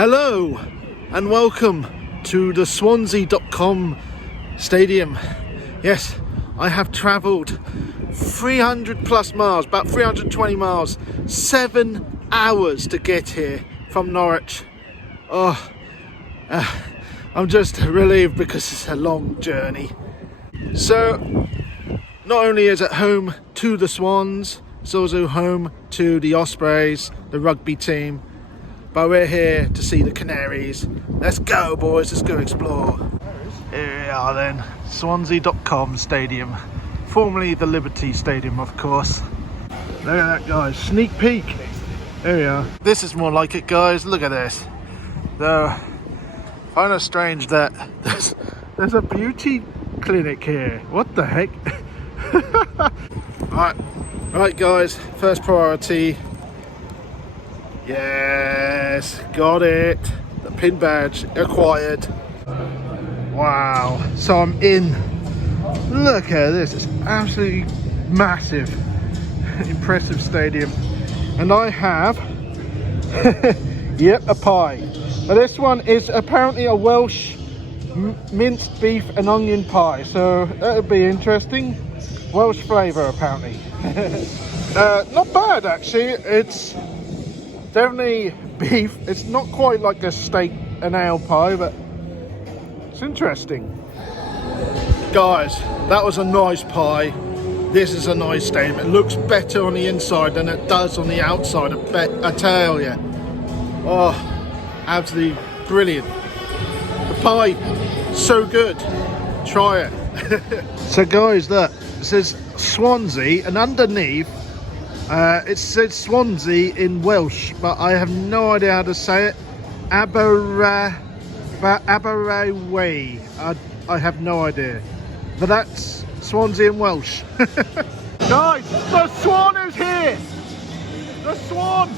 Hello and welcome to the Swansea.com stadium. Yes, I have travelled 300 plus miles, about 320 miles, 7 hours to get here from Norwich. I'm just relieved because it's a long journey. So, not only is it home to the Swans, it's also home to the Ospreys, the rugby team. But we're here to see the Canaries. Let's go, boys, let's go explore. Here we are then, Swansea.com stadium. Formerly the Liberty Stadium, of course. Look at that, guys, sneak peek. There we are. This is more like it, guys, look at this. Though, I find it strange that there's a beauty clinic here. What the heck? Right, guys, first priority. Yes, got it. The pin badge acquired. Wow, so I'm in. Look at this, it's absolutely massive. Impressive stadium. And I have, yep, a pie. But this one is apparently a Welsh minced beef and onion pie, so that'll be interesting. Welsh flavour apparently. Not bad actually, it's definitely beef. It's not quite like a steak and ale pie, but it's interesting. Guys, that was a nice pie. This is a nice stadium. It looks better on the inside than it does on the outside, I tell you. Oh, absolutely brilliant. The pie, so good. Try it. So guys, look, it says Swansea, and underneath it says Swansea in Welsh, but I have no idea how to say it. Aberystwyth. I have no idea. But that's Swansea in Welsh. Guys, the Swan is here! The Swan!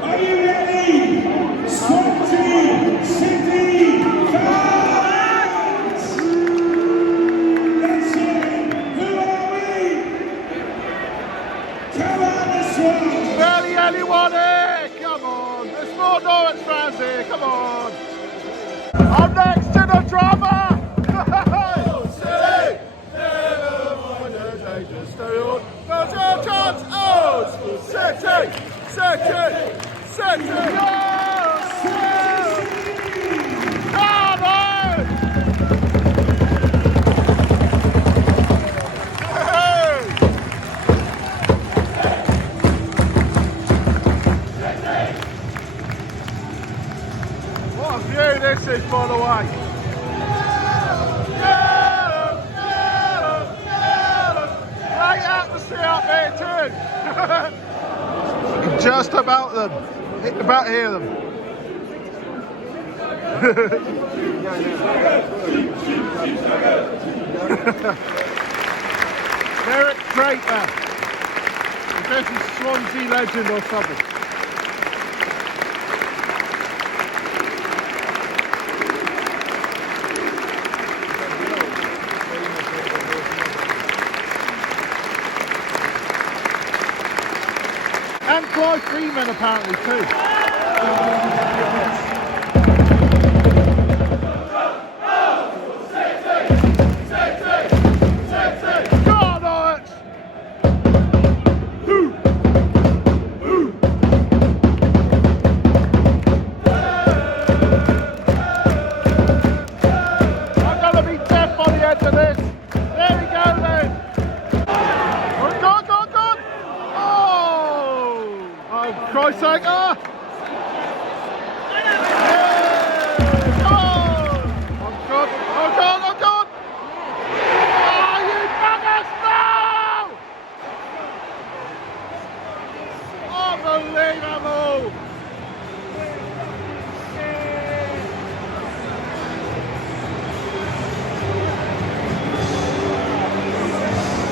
Are you ready? Swansea City fans! Let's hear it. Who are we? Come on, the Swans! Barely anyone here! Come on! There's more Norwich fans here, come on! I'm next to the drama! What a view this is, by the way. Great atmosphere up here too. You can just about hear them. Eric Crater. This is Swansea legend or something. And Clive Freeman apparently too. I'm gonna be deaf by the end of this. There we go then. Oh, Christ's sake! Ah! Oh! Oh God! Oh God! Oh God! Oh, you buggers! No! Unbelievable!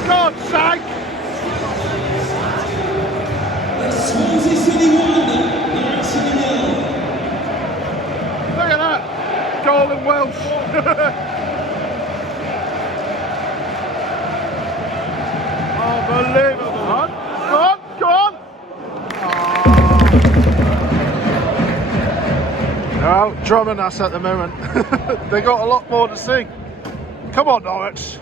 God's sake! Swansea City 1, Norwich City 0. Look at that! Goal in Welsh! Unbelievable! Go on! Go on! Oh. Well, drumming us at the moment. They got a lot more to sing. Come on, Norwich.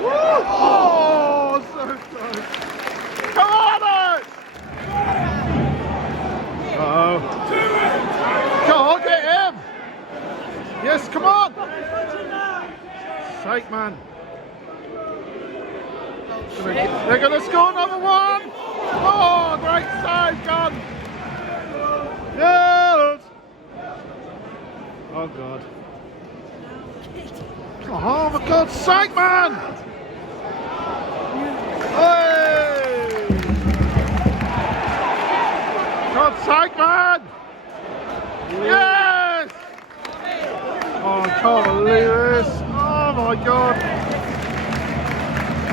Woo! Oh, so close. Come on, Norwich! Uh-oh. Come on, get him! Yes, come on! Sake, man. They're going to score another one! Oh, great save, gun! Yes! Oh, God. Oh, for God's sake, man! Hey! God's sake, man! Yes! Oh, I can't believe this. Oh, my God.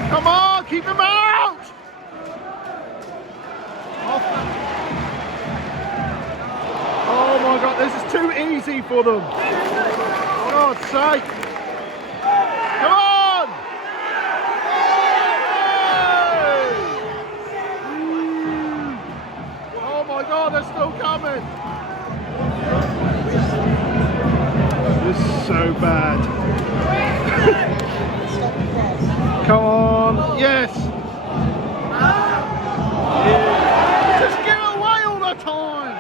Come on, keep him out! Oh my God, this is too easy for them. For God's sake. Come on! Hey! Oh my God, they're still coming. This is so bad. Come on, yes! Just give it away all the time!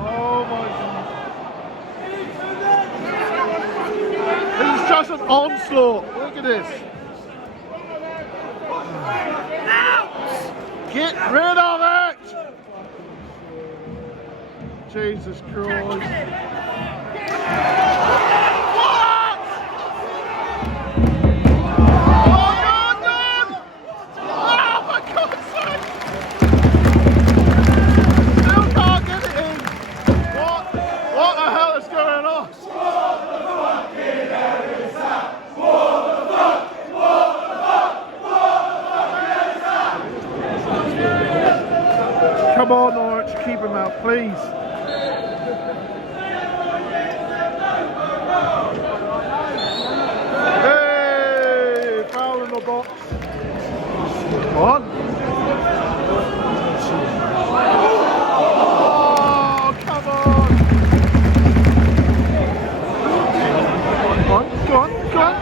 Oh my God. This is just an onslaught. Look at this. Get rid of it! Jesus Christ. Come on, Norwich, keep him out, please. Hey, foul in the box. Come on. Oh, come on. Go on, go on, go on.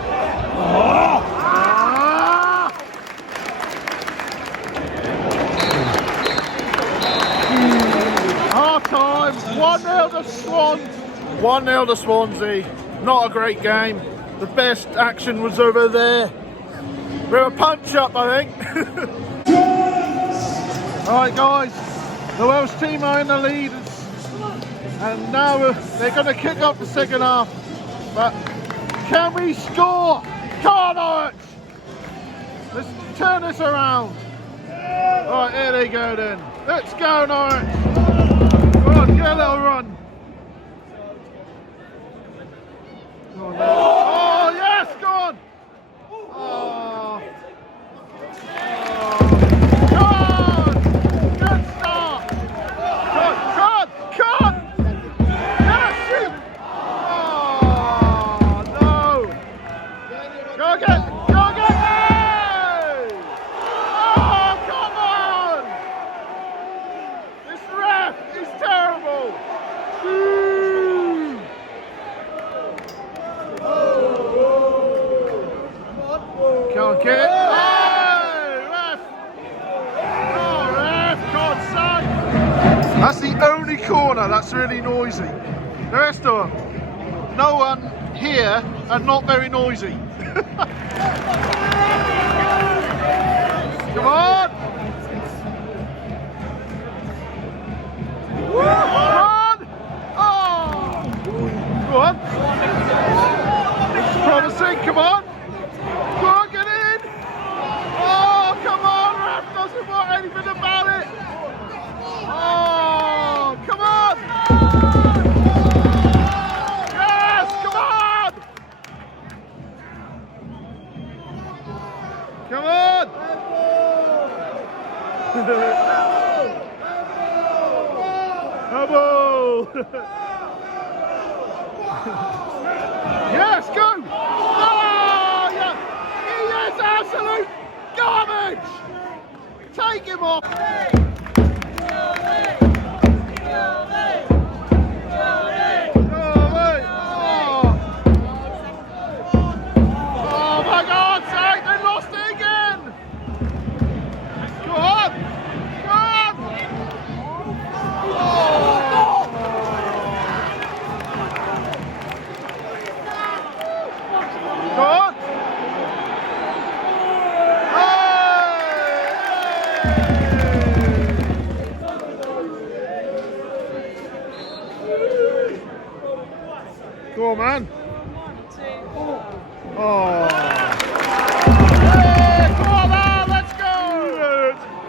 Time 1-0 to Swans. 1-0 to Swansea. Not a great game. The best action was over there. We're a punch up, I think. Alright guys, the Welsh team are in the lead and now they're going to kick off the second half. But can we score? Come on, Norwich! Let's turn this around. Alright, here they go then. Let's go, Norwich! Come on, get a little run. Oh, yes, go on. Oh. Come on. Good start. Cut. Yes, shoot. Oh, no. Go again. Hey. Oh, come on. This ref is terrible. Can't get it. Oh, ref! Oh, ref, God's sake! That's the only corner that's really noisy. The rest of them, no one here and not very noisy. Come on! Run! Oh! Go on. It's promising, come on. Go on, get in! Oh, come on, ref doesn't want anything about it! Oh, come on! Yes, come on! Come on! Bravo! Yes, go! Oh, yeah! He is absolute! Go on, him off. Oh my God's sake, they lost it again! Go on! Go on! Oh. Go on! Go on, man! Oh! Hey, come on, man! Let's go!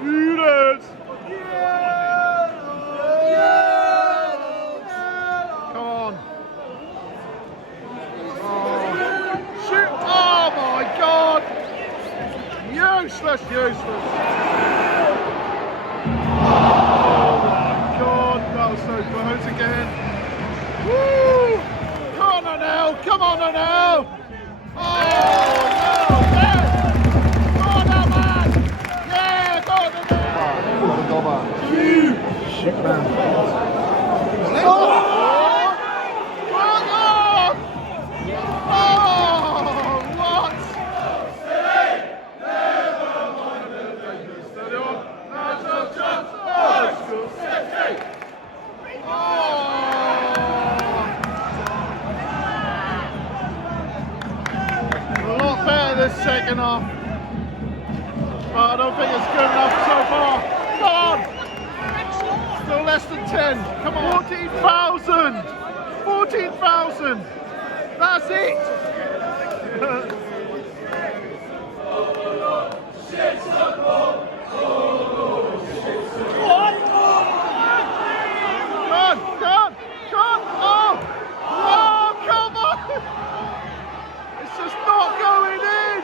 Eat it! Come on! Oh. Shoot! Oh my God! Useless, useless! Oh my God! That was so close again! Woo! Come on now! Come on now! Oh, no, yes! Go on now, man! Yeah, go on now! Shit, man. Oh! Come on! Oh, what? Second half. Oh, I don't think it's good enough so far. Come on! Still less than 10. Come on. 14,000! 14,000! That's it! Come on! Oh! Oh, come on! It's just not going in!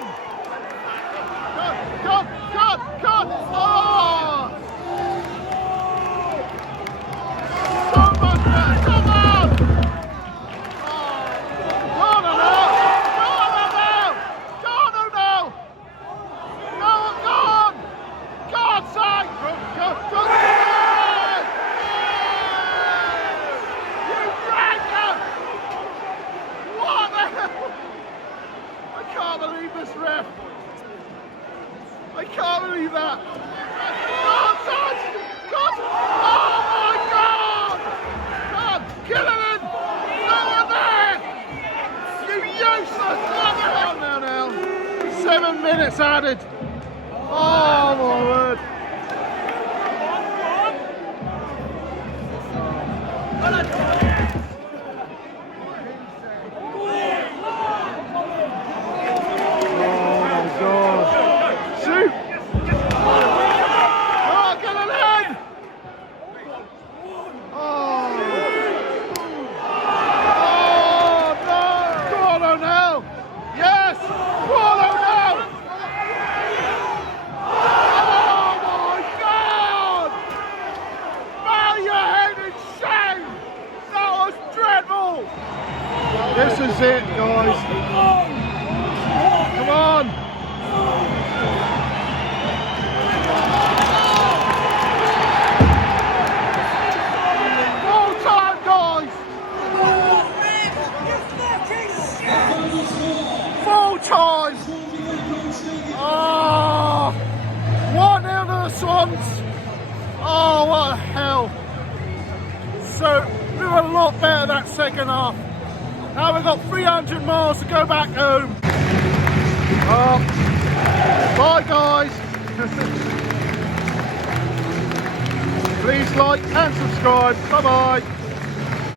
Cut! Oh! So much better! Come on! Go on now! Go on now! Go on now! Go on! God's sake! Go! You dragon! What the hell? I can't believe this ref! I can't believe that! God! God! Oh my God! God! Kill him in! No one there! You useless! What the hell now? 7 minutes added! Oh my word! This is it, guys. Come on. Full time, guys. Full time. Oh, 1-0 to the Swans. Oh, what the hell. So, we were a lot better that second half. Now we've got 300 miles to go back home. Bye guys. Please like and subscribe. Bye bye.